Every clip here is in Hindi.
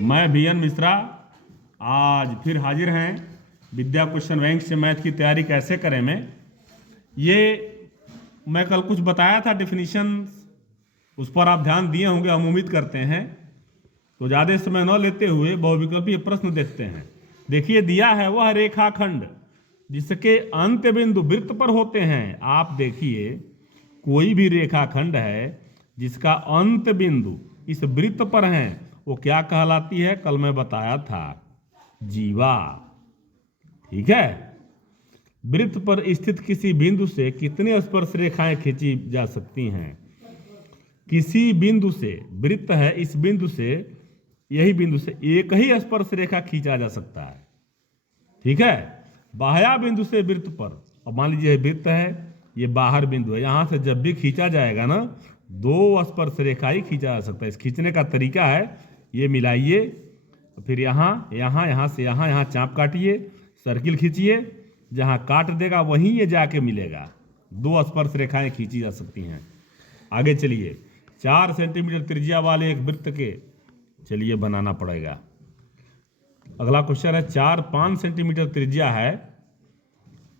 मैं बीएन मिश्रा आज फिर हाजिर हैं विद्या क्वेश्चन बैंक से मैथ की तैयारी कैसे करें में। ये मैं कल कुछ बताया था डेफिनेशन, उस पर आप ध्यान दिए होंगे हम उम्मीद करते हैं। तो ज़्यादा समय न लेते हुए बहुविकल्पीय प्रश्न देखते हैं। देखिए दिया है वह रेखाखंड जिसके अंत्य बिंदु वृत्त पर होते हैं। आप देखिए कोई भी रेखाखंड है जिसका अंत बिंदु इस वृत्त पर है वो क्या कहलाती है, कल मैं बताया था, जीवा। ठीक है। वृत्त पर स्थित किसी बिंदु से कितनी स्पर्श रेखाएं खींची जा सकती हैं। किसी बिंदु से, वृत्त है, इस बिंदु से, यही बिंदु से एक ही स्पर्श रेखा खींचा जा सकता है। ठीक है। बाह्य बिंदु से वृत्त पर, अब मान लीजिए वृत्त है, ये बाहर बिंदु है, यहां से जब भी खींचा जाएगा ना दो स्पर्श रेखा ही खींचा जा सकता है। इस खींचने का तरीका है ये मिलाइए, फिर यहाँ से यहाँ चाप काटिए, सर्किल खींचिए, जहाँ काट देगा वहीं ये जाके मिलेगा। दो स्पर्श रेखाएं खींची जा सकती हैं। आगे चलिए, 4 सेंटीमीटर त्रिज्या वाले एक वृत्त के, चलिए बनाना पड़ेगा। अगला क्वेश्चन है 5 सेंटीमीटर त्रिज्या है,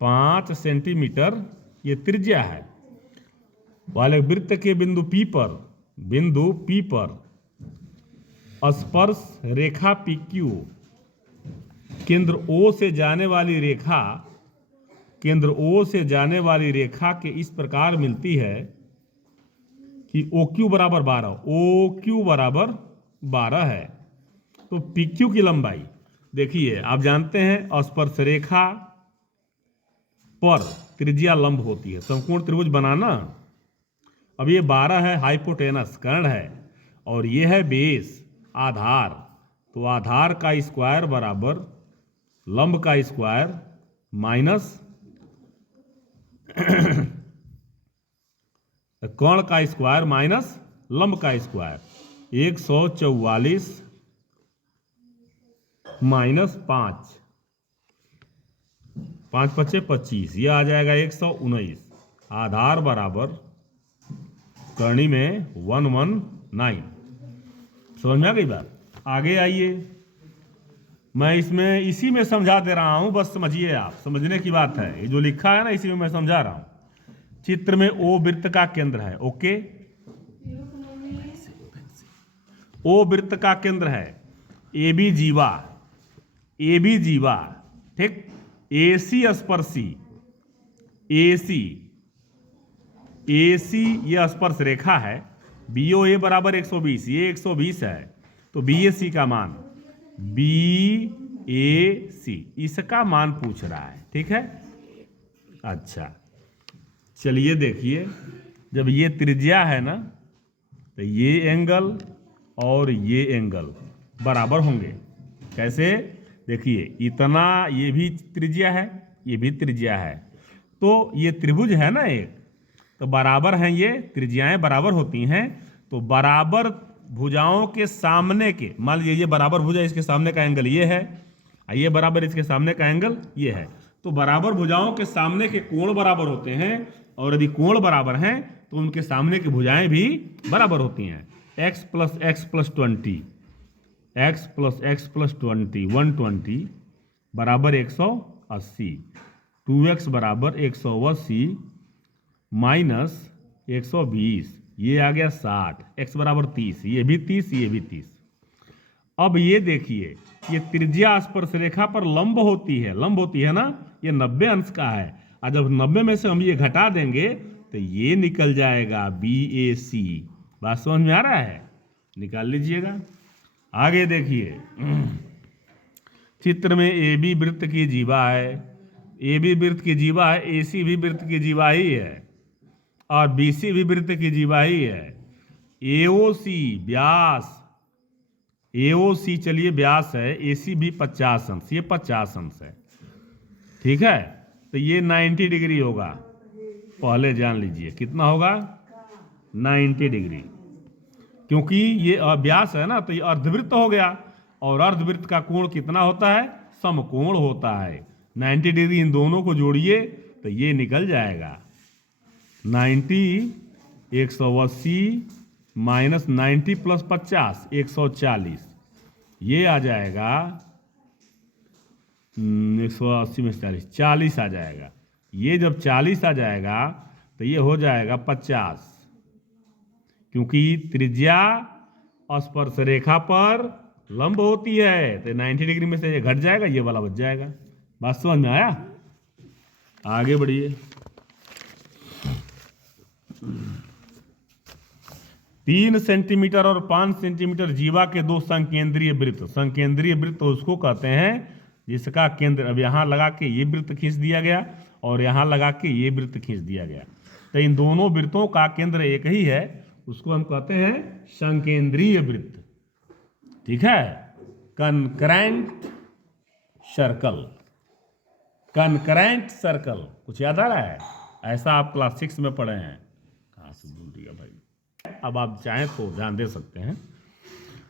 5 सेंटीमीटर ये त्रिज्या है वाले वृत्त के बिंदु P पर स्पर्श रेखा PQ केंद्र O से जाने वाली रेखा के इस प्रकार मिलती है कि OQ बराबर 12 है। तो PQ की लंबाई देखिए, आप जानते हैं स्पर्श रेखा पर त्रिज्या लंब होती है। समकोण त्रिभुज बनाना, अब ये 12 है, हाइपोटेनस कर्ण है, और ये है बेस आधार। तो आधार का स्क्वायर बराबर लंब का स्क्वायर माइनस कर्ण का स्क्वायर माइनस लंब का स्क्वायर, 144 माइनस 5, 5 पच्चे 25, ये आ जाएगा 119। आधार बराबर करणी में 119। समझ में आ गई बात। आगे आइए, मैं इसमें इसी में समझा दे रहा हूं, बस समझिए आप, समझने की बात है। ये जो लिखा है ना इसी में मैं समझा रहा हूं। चित्र में O वृत्त का केंद्र है। ओके, O वृत्त का केंद्र है, AB जीवा, ठीक। AC स्पर्शी, AC ये स्पर्श रेखा है, BOA बराबर 120, ये 120 है। तो BAC का मान, BAC इसका मान पूछ रहा है। ठीक है। अच्छा चलिए देखिए, जब ये त्रिज्या है ना तो ये एंगल और ये एंगल बराबर होंगे। कैसे, देखिए इतना, ये भी त्रिज्या है, ये भी त्रिज्या है, तो ये त्रिभुज है ना एक, तो बराबर हैं, ये त्रिज्याएं बराबर होती हैं। तो बराबर भुजाओं के सामने के, मान लीजिए ये बराबर भुजा, इसके सामने का एंगल ये है, ये बराबर इसके सामने का एंगल ये है। तो बराबर भुजाओं के सामने के कोण बराबर होते हैं, और यदि कोण बराबर हैं तो उनके सामने की भुजाएं भी बराबर होती हैं। x प्लस एक्स प्लस 20, 120 बराबर 180, 2x बराबर 180 माइनस 120, ये आ गया 60, x बराबर 30, ये भी 30, ये भी 30। अब ये देखिए, ये त्रिज्या स्पर्श रेखा पर लंब होती है ना, ये 90 अंश का है, और जब 90 में से हम ये घटा देंगे तो ये निकल जाएगा BAC। बात समझ में आ रहा है, निकाल लीजिएगा। आगे देखिए, चित्र में AB वृत्त की जीवा है, AB वृत्त की जीवा है, AC भी वृत्त की जीवा ही है, और BC भी वृत्त की जीवा ही है। AOC व्यास, AOC चलिए व्यास है, AC भी 50 अंश, ये 50 अंश है। ठीक है। तो ये 90 डिग्री होगा, पहले जान लीजिए कितना होगा, 90 डिग्री, क्योंकि ये व्यास है ना, तो ये अर्धवृत्त हो गया, और अर्धवृत्त का कोण कितना होता है, समकोण होता है। 90 डिग्री इन दोनों को जोड़िए तो ये निकल जाएगा 90, 180 माइनस 90 प्लस 50, 140, ये आ जाएगा 180 में 40 आ जाएगा। ये जब 40 आ जाएगा तो ये हो जाएगा 50, क्योंकि त्रिज्या स्पर्श रेखा पर लंब होती है, तो 90 डिग्री में से ये घट जाएगा, ये वाला बच जाएगा। बात समझ में आया? आगे बढ़िए। 3 सेंटीमीटर और 5 सेंटीमीटर जीवा के दो संकेंद्रीय वृत्त। संकेंद्रीय वृत्त उसको कहते हैं जिसका केंद्र, अब यहाँ लगा के ये वृत्त खींच दिया गया और यहाँ लगा के ये वृत्त खींच दिया गया, तो इन दोनों वृत्तों का केंद्र एक ही है, उसको हम कहते हैं संकेंद्रीय वृत्त। ठीक है, कनकरेंट सर्कल। कनकरेंट सर्कल कुछ याद आ रहा है? ऐसा आप क्लास 6 में पढ़े हैं। कहाँ से भूल गया भाई? अब आप चाहें तो ध्यान दे सकते हैं।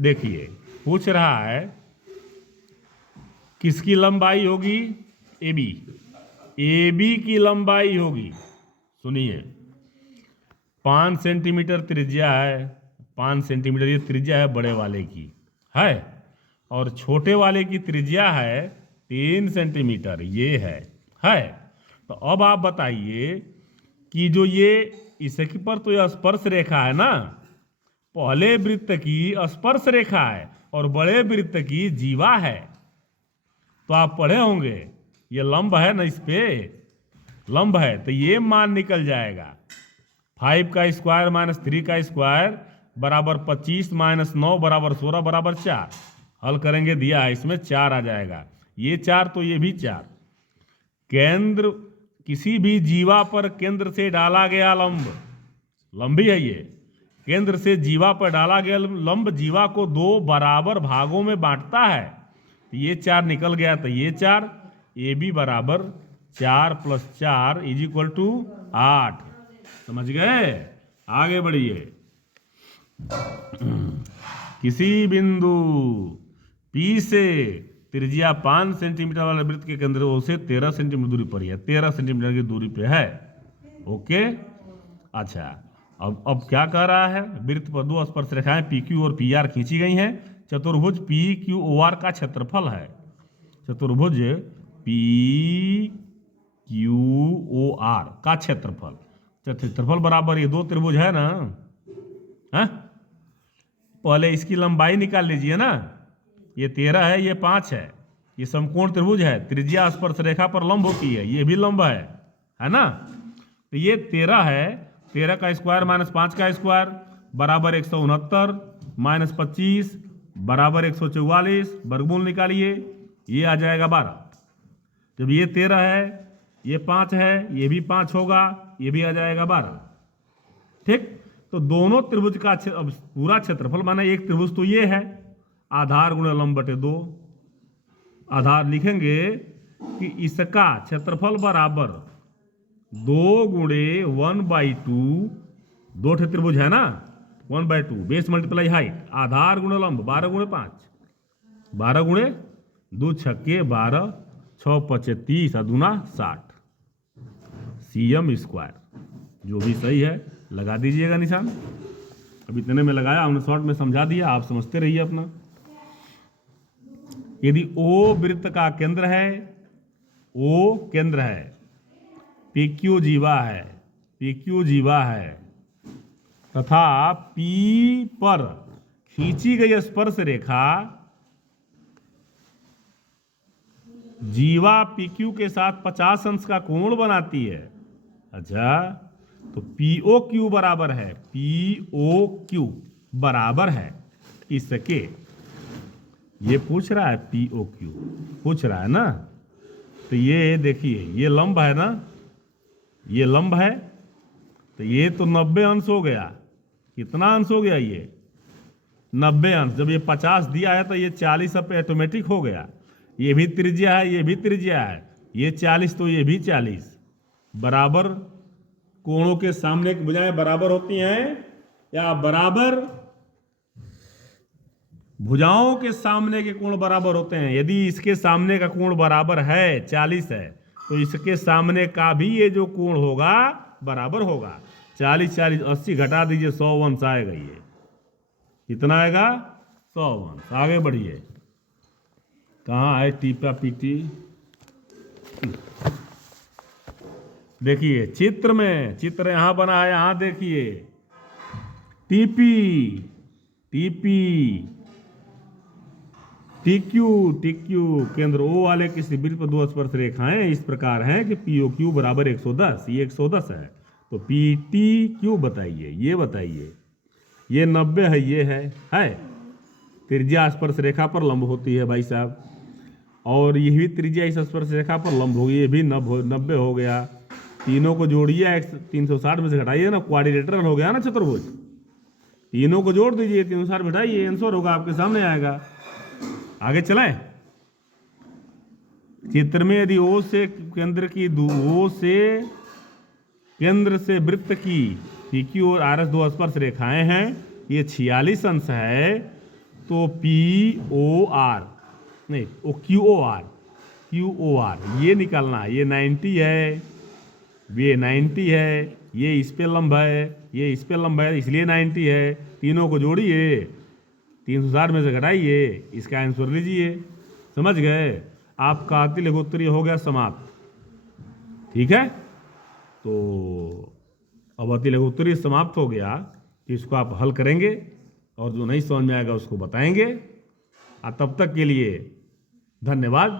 देखिए, पूछ रहा है किसकी लंबाई होगी? AB। AB की लंबाई होगी, सुनिए, 5 सेंटीमीटर त्रिज्या है। 5 सेंटीमीटर ये त्रिज्या है बड़े वाले की है, और छोटे वाले की त्रिज्या है 3 सेंटीमीटर, ये है। तो अब आप बताइए कि जो ये इसके पर तो यह स्पर्श रेखा है ना, पहले वृत्त की स्पर्श रेखा है और बड़े वृत्त की जीवा है। तो आप पढ़े होंगे ये लंब है ना, इस पे लंब है, तो ये मान निकल जाएगा 5 का स्क्वायर माइनस 3 का स्क्वायर बराबर 25 माइनस 9 बराबर 16 बराबर 4। हल करेंगे, दिया है इसमें 4 आ जाएगा, ये 4 तो ये भी 4। केंद्र, किसी भी जीवा पर केंद्र से डाला गया लंब, लंबी है ये, केंद्र से जीवा पर डाला गया लंब जीवा को 2 बराबर भागों में बांटता है। ये 4 निकल गया, तो ये 4। AB बराबर 4 + 4 = 8। समझ गए? आगे बढ़िए। किसी बिंदु P से त्रिज्या 5 सेंटीमीटर वाले वृत्त के केंद्र से 13 सेंटीमीटर दूरी पर है, 13 सेंटीमीटर की दूरी पे है। ओके, अच्छा, अब क्या कह रहा है? वृत्त पर 2 स्पर्श रेखाएं PQ और PR खींची गई हैं। चतुर्भुज PQOR का क्षेत्रफल है। चतुर्भुज PQOR का क्षेत्रफल, क्षेत्रफल बराबर ये 2 त्रिभुज है ना, है? पहले इसकी लंबाई निकाल लीजिए ना, ये 13 है, ये 5 है, ये समकोण त्रिभुज है, त्रिज्या स्पर्श रेखा पर लंब होती है, ये भी लंब है ना? तो ये 13 है, 13 का स्क्वायर माइनस 5 का स्क्वायर बराबर 169 माइनस 25 बराबर 144, वर्गमूल निकालिए, ये आ जाएगा 12। जब ये 13 है, ये 5 है, ये भी 5 होगा, ये भी आ जाएगा 12। ठीक, तो दोनों त्रिभुज का अब पूरा क्षेत्रफल, माना एक त्रिभुज तो ये है, आधार गुणे लंब बटे 2। आधार लिखेंगे कि इसका क्षेत्रफल बराबर 2 गुणे 1/2, 2 त्रिभुज है ना, 1/2 बेस मल्टीप्लाई हाइट, आधार गुणे लंब 12 गुणे 5, 12 गुणे 2 छक्के 12, 6 पचे 30 और दूना 60 cm स्क्वायर। जो भी सही है लगा दीजिएगा निशान। अब इतने में लगाया, हमने शॉर्ट में समझा दिया, आप समझते रहिए अपना। यदि O वृत्त का केंद्र है, O केंद्र है, PQ जीवा है, PQ जीवा है, तथा P पर खींची गई स्पर्श रेखा जीवा PQ के साथ 50 अंश का कोण बनाती है। अच्छा, तो POQ बराबर है, POQ बराबर है इसके, ये पूछ रहा है, POQ पूछ रहा है ना, तो ये देखिए ये लंब है ना, ये लंब है, तो ये तो 90 अंश हो गया। कितना अंश हो गया? ये 90 अंश। जब ये 50 दिया है तो ये 40 अब ऑटोमेटिक हो गया। ये भी त्रिज्या है, ये भी त्रिज्या है, ये 40 तो ये भी 40। बराबर कोणों के सामने की भुजाएं बराबर होती हैं, या बराबर भुजाओं के सामने के कोण बराबर होते हैं। यदि इसके सामने का कोण बराबर है 40 है, तो इसके सामने का भी ये जो कोण होगा बराबर होगा। 40 40 80 घटा दीजिए, 100 अंश आएगा। ये कितना आएगा? 100 अंश। आगे बढ़िए। कहाँ है टीपा पीटी? देखिए चित्र में, चित्र यहाँ बना है, यहाँ देखिए टीपी, टीपी, टीक्यू, टीक्यू केंद्र ओ वाले किसी वृत्त पर दो स्पर्श रेखाएं इस प्रकार हैं कि पीओ क्यू बराबर 110, ये 110 है, तो पीटी क्यू बताइए, ये बताइए। ये 90 है, ये है त्रिज्या स्पर्श रेखा पर लंब होती है भाई साहब, और ये भी त्रिज्या इस स्पर्श रेखा पर लंब होगी, ये भी 90 हो गया। तीनों को जोड़िए, 360 में से घटाइए ना, क्वाड्रिलेटरल हो गया ना चतुर्भुज। तीनों को जोड़ दीजिए, 360 घटाइए, आंसर होगा आपके सामने आएगा। आगे चलें। चित्र में यदि ओ से केंद्र से वृत्त की PQ और RS दो स्पर्श रेखाएं हैं, ये 46 अंश है, तो POR नहीं, ओ QOR ये निकालना है। ये 90 है, ये 90 है, ये इस पे लंब है, ये इस पे लंब है, इसलिए 90 है। तीनों को जोड़िए, 360 में से घटाइए, इसका आंसर लीजिए। समझ गए? आपका अति लघुत्तरीय हो गया समाप्त। ठीक है, तो अब अति लघुत्तरीय समाप्त हो गया, तो इसको आप हल करेंगे और जो नहीं समझ में आएगा उसको बताएंगे। तब तक के लिए धन्यवाद।